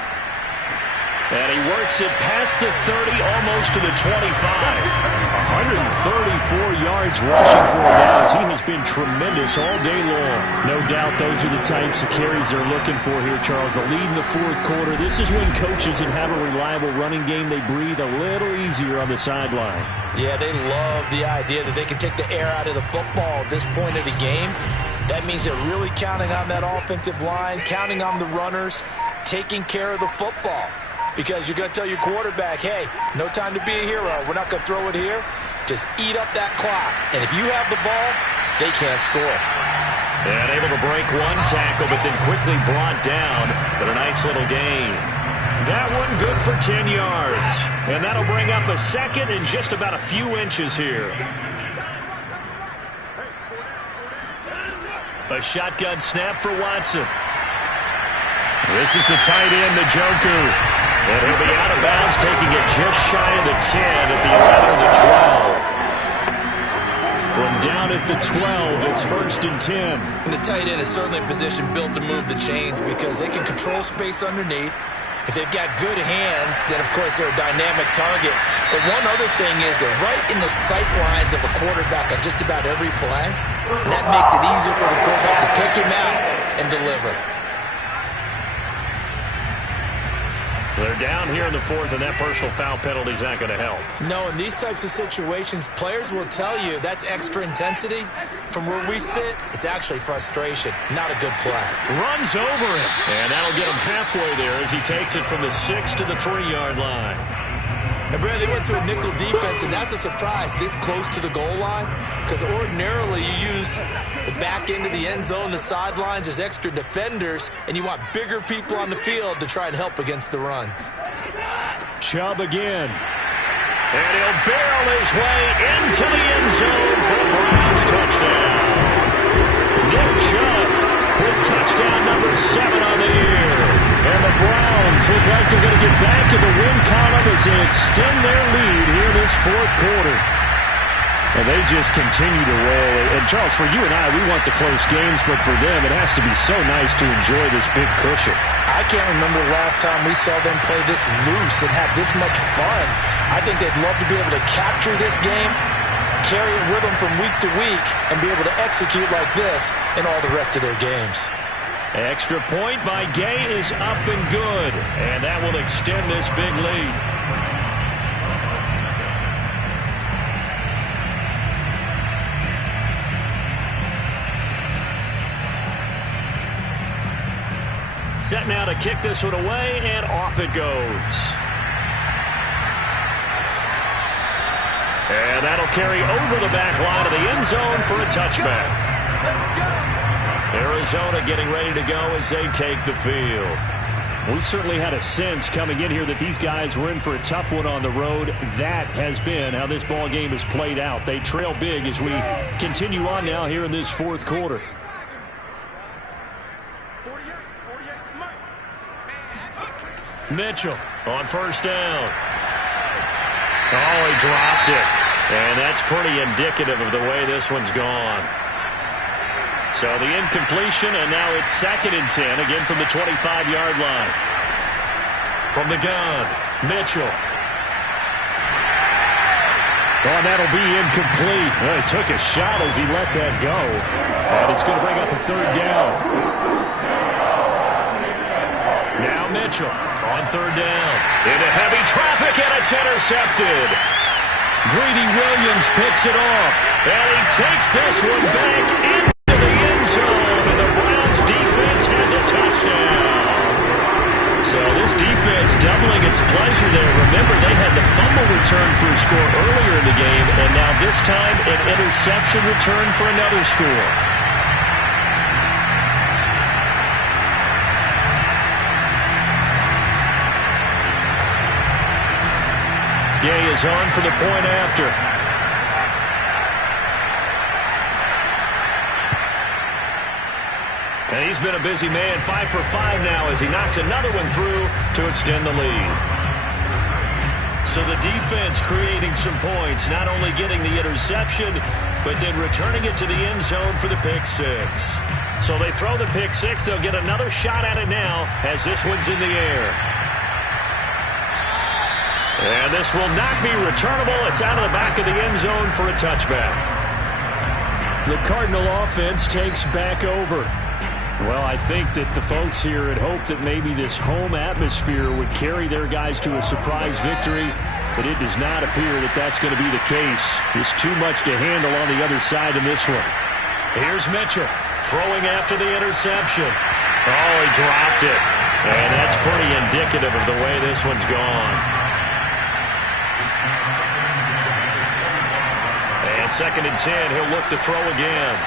And he works it past the 30, almost to the 25. 134 yards rushing for him now, as he has been tremendous all day long. No doubt those are the types of carries they're looking for here, Charles. The lead in the fourth quarter. This is when coaches that have a reliable running game, they breathe a little easier on the sideline. Yeah, they love the idea that they can take the air out of the football at this point of the game. That means they're really counting on that offensive line, counting on the runners, taking care of the football. Because you're going to tell your quarterback, hey, no time to be a hero. We're not going to throw it here. Just eat up that clock. And if you have the ball, they can't score. And able to break one tackle, but then quickly brought down. But a nice little gain. That one good for 10 yards. And that'll bring up a second and just about a few inches here. A shotgun snap for Watson. This is the tight end, Njoku. And he'll be out of bounds, taking it just shy of the 10 at the 11 of the 12. From down at the 12, it's 1st and 10. And the tight end is certainly a position built to move the chains because they can control space underneath. If they've got good hands, then, of course, they're a dynamic target. But one other thing is they're right in the sight lines of a quarterback on just about every play. And that makes it easier for the quarterback to pick him out and deliver. They're down here in the 4th, and that personal foul penalty is not going to help. No, in these types of situations, players will tell you that's extra intensity. From where we sit, it's actually frustration, not a good play. Runs over him, and that'll get him halfway there as he takes it from the 6 to the 3-yard line. And, Brad, they went to a nickel defense, and that's a surprise this close to the goal line, because ordinarily you use the back end of the end zone, the sidelines as extra defenders, and you want bigger people on the field to try and help against the run. Chubb again. And he'll barrel his way into the end zone for a Browns touchdown. Nick Chubb with touchdown number 7 on the year. And the Browns look like they're going to get back in the win column as they extend their lead here this fourth quarter. And they just continue to roll. And, Charles, for you and I, we want the close games, but for them, it has to be so nice to enjoy this big cushion. I can't remember the last time we saw them play this loose and have this much fun. I think they'd love to be able to capture this game, carry it with them from week to week, and be able to execute like this in all the rest of their games. Extra point by Gay is up and good, and that will extend this big lead. Set now to kick this one away, and off it goes. And that'll carry over the back line of the end zone for a touchback. Arizona getting ready to go as they take the field. We certainly had a sense coming in here that these guys were in for a tough one on the road. That has been how this ball game has played out. They trail big as we continue on now here in this fourth quarter. Mitchell on first down. Oh, he dropped it. And that's pretty indicative of the way this one's gone. So the incompletion, and now it's 2nd and 10, again from the 25-yard line. From the gun, Mitchell. Oh, and that'll be incomplete. Well, he took a shot as he let that go. And it's going to bring up a 3rd down. Now Mitchell on 3rd down. Into heavy traffic, and it's intercepted. Greedy Williams picks it off. And he takes this one back into the end zone. And the Browns defense has a touchdown. So this defense doubling its pleasure there. Remember, they had the fumble return for a score earlier in the game, and now this time an interception return for another score. Gay is on for the point after. And he's been a busy man, 5 for 5 now as he knocks another one through to extend the lead. So the defense creating some points, not only getting the interception, but then returning it to the end zone for the pick 6. So they throw the pick 6. They'll get another shot at it now as this one's in the air. And this will not be returnable. It's out of the back of the end zone for a touchback. The Cardinal offense takes back over. Well, I think that the folks here had hoped that maybe this home atmosphere would carry their guys to a surprise victory, but it does not appear that that's going to be the case. There's too much to handle on the other side in this one. Here's Mitchell throwing after the interception. Oh, he dropped it. And that's pretty indicative of the way this one's gone. And 2nd and 10, he'll look to throw again.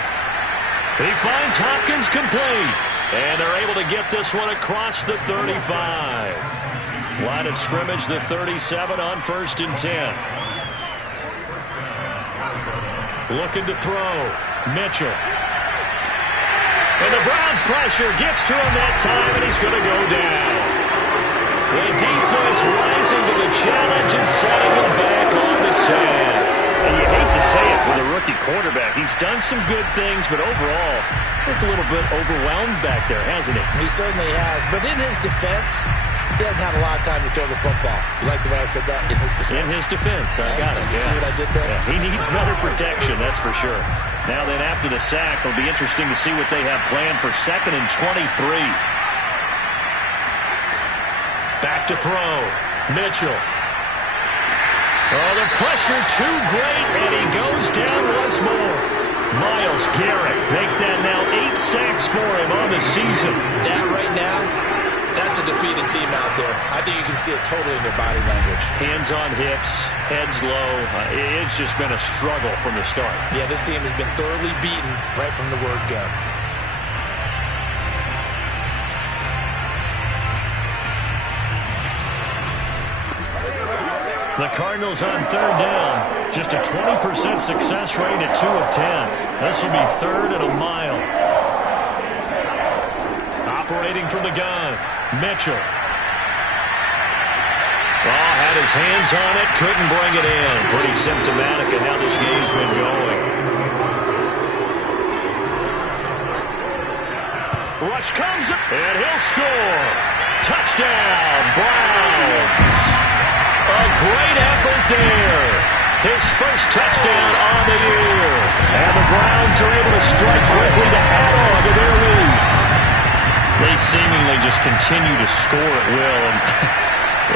He finds Hopkins complete. And they're able to get this one across the 35. Line of scrimmage, the 37 on 1st and 10. Looking to throw. Mitchell. And the Browns pressure gets to him that time, and he's going to go down. The defense rising to the challenge and setting him back on the sand. And you hate to say it with a rookie quarterback. He's done some good things, but overall, looked a little bit overwhelmed back there, hasn't he? He certainly has. But in his defense, he hasn't had a lot of time to throw the football. You like the way I said that? In his defense. In his defense. I got it. See what I did there? Yeah, he needs better protection, that's for sure. Now then, after the sack, it'll be interesting to see what they have planned for 2nd and 23. Back to throw. Mitchell. Oh, the pressure too great, and he goes down once more. Myles Garrett make that now 8 sacks for him on the season. That right now, that's a defeated team out there. I think you can see it totally in their body language. Hands on hips, heads low. It's just been a struggle from the start. Yeah, this team has been thoroughly beaten right from the word go. The Cardinals on 3rd down. Just a 20% success rate at 2 of 10. This will be 3rd and a mile. Operating from the gun. Mitchell. Oh, had his hands on it. Couldn't bring it in. Pretty symptomatic of how this game's been going. Rush comes up, and he'll score. Touchdown, Browns. A great effort there. His first touchdown on the year. And the Browns are able to strike quickly to add on to their lead. They seemingly just continue to score at will. And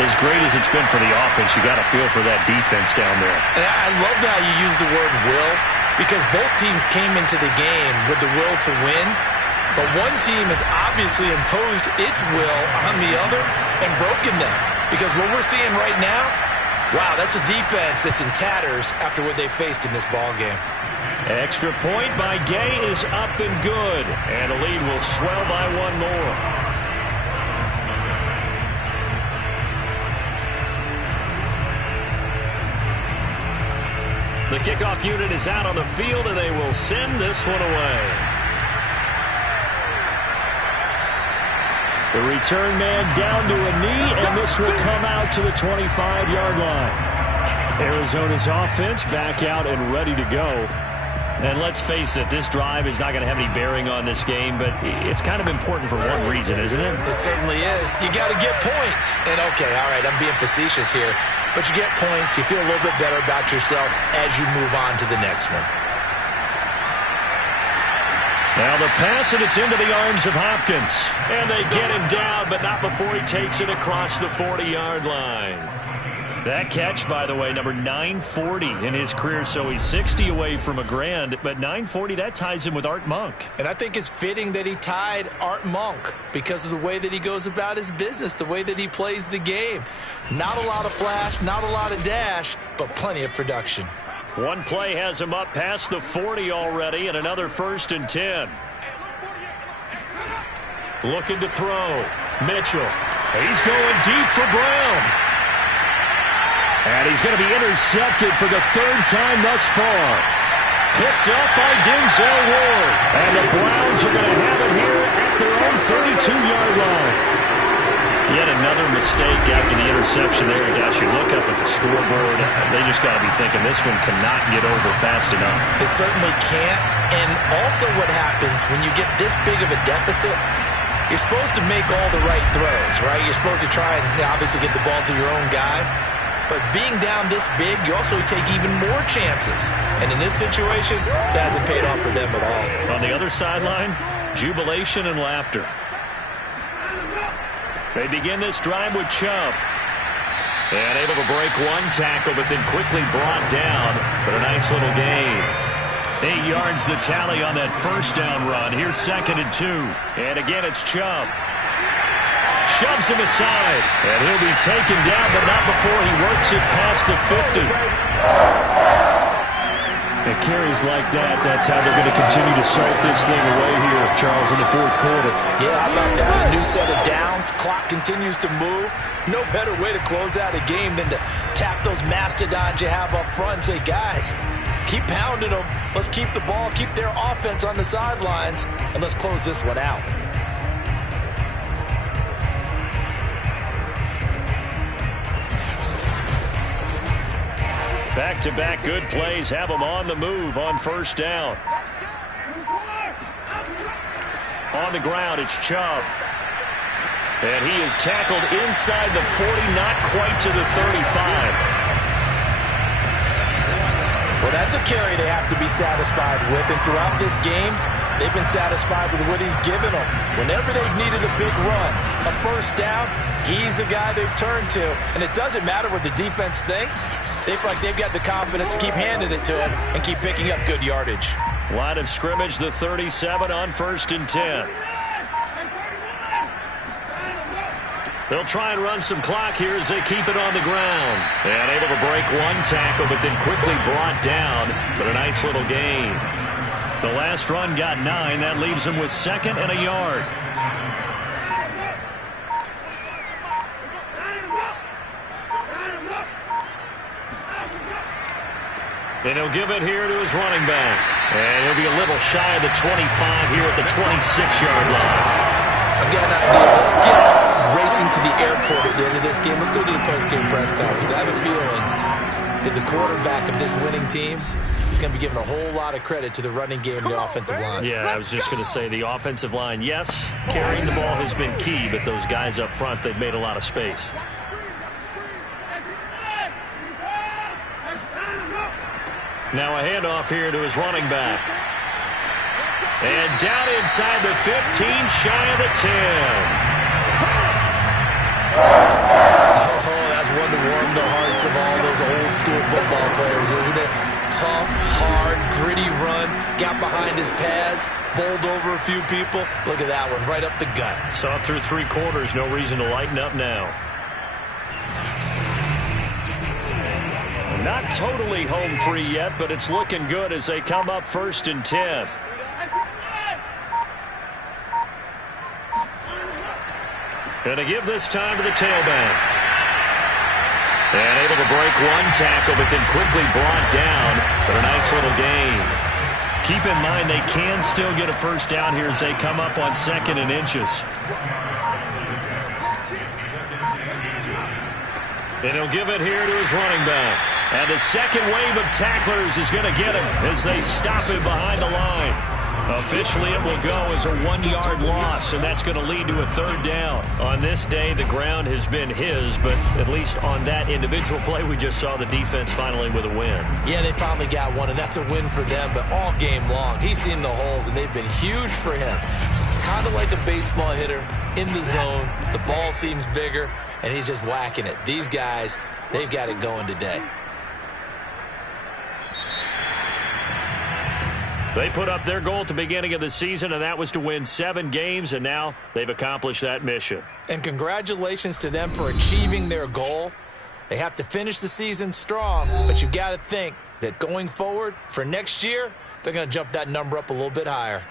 as great as it's been for the offense, you got to feel for that defense down there. And I love how you use the word will, because both teams came into the game with the will to win. But one team has obviously imposed its will on the other and broken them. Because what we're seeing right now, wow, that's a defense that's in tatters after what they faced in this ballgame. Extra point by Gay is up and good. And the lead will swell by one more. The kickoff unit is out on the field, and they will send this one away. The return man down to a knee, and this will come out to the 25-yard line. Arizona's offense back out and ready to go. And let's face it, this drive is not going to have any bearing on this game, but it's kind of important for one reason, isn't it? It certainly is. You got to get points. And, okay, all right, I'm being facetious here. But you get points, you feel a little bit better about yourself as you move on to the next one. Now the pass, and it's into the arms of Hopkins. And they get him down, but not before he takes it across the 40-yard line. That catch, by the way, number 940 in his career, so he's 60 away from a grand, but 940, that ties him with Art Monk. And I think it's fitting that he tied Art Monk because of the way that he goes about his business, the way that he plays the game. Not a lot of flash, not a lot of dash, but plenty of production. One play has him up past the 40 already, and another 1st and 10. Looking to throw. Mitchell. He's going deep for Brown. And he's going to be intercepted for the 3rd time thus far. Picked up by Denzel Ward. And the Browns are going to have it here at their own 32-yard line. Yet another mistake after the interception there. As you look up at the scoreboard, they just got to be thinking this one cannot get over fast enough. It certainly can't. And also what happens when you get this big of a deficit, you're supposed to make all the right throws, right? You're supposed to try and obviously get the ball to your own guys. But being down this big, you also take even more chances. And in this situation, that hasn't paid off for them at all. On the other sideline, jubilation and laughter. They begin this drive with Chubb. And able to break one tackle, but then quickly brought down. But a nice little gain. 8 yards the tally on that 1st down run. Here's 2nd and 2. And again, it's Chubb. Shoves him aside, and he'll be taken down, but not before he works it past the 50. And carries like that, that's how they're going to continue to salt this thing away here, Charles, in the 4th quarter. Yeah, how about that? A new set of downs. Clock continues to move. No better way to close out a game than to tap those mastodons you have up front and say, guys, keep pounding them. Let's keep the ball, keep their offense on the sidelines, and let's close this one out. Back-to-back good plays have them on the move on 1st down. On the ground, it's Chubb. And he is tackled inside the 40, not quite to the 35. Well, that's a carry they have to be satisfied with. And throughout this game, they've been satisfied with what he's given them. Whenever they've needed a big run, a 1st down, he's the guy they've turned to. And it doesn't matter what the defense thinks. They feel like they've got the confidence to keep handing it to him and keep picking up good yardage. Line of scrimmage, the 37 on 1st and 10. They'll try and run some clock here as they keep it on the ground. And able to break one tackle, but then quickly brought down. But a nice little gain. The last run got 9. That leaves him with 2nd and a yard. And he'll give it here to his running back. And he'll be a little shy of the 25 here at the 26-yard line. I've got an idea. Let's get racing to the airport at the end of this game. Let's go to the post-game press conference. I have a feeling that the quarterback of this winning team is going to be giving a whole lot of credit to the running game and the offensive line. Yeah, I was just going to say the offensive line, yes, carrying the ball has been key, but those guys up front, they've made a lot of space. Now a handoff here to his running back. And down inside the 15, shy of the 10. Oh, that's one to warm the hearts of all those old school football players, isn't it? Tough, hard, gritty run, got behind his pads, bowled over a few people. Look at that one, right up the gut. Saw it through 3 quarters, no reason to lighten up now. Not totally home free yet, but it's looking good as they come up 1st and 10. Going to give this time to the tailback. And able to break one tackle, but then quickly brought down. But a nice little gain. Keep in mind they can still get a 1st down here as they come up on 2nd and inches. And he'll give it here to his running back. And the second wave of tacklers is going to get him as they stop him behind the line. Officially, it will go as a 1-yard loss, and that's going to lead to a third down. On this day, the ground has been his, but at least on that individual play, we just saw the defense finally with a win. Yeah, they finally got one, and that's a win for them, but all game long, he's seen the holes, and they've been huge for him. Kind of like a baseball hitter in the zone. The ball seems bigger, and he's just whacking it. These guys, they've got it going today. They put up their goal at the beginning of the season, and that was to win 7 games, and now they've accomplished that mission. And congratulations to them for achieving their goal. They have to finish the season strong, but you got to think that going forward for next year, they're going to jump that number up a little bit higher.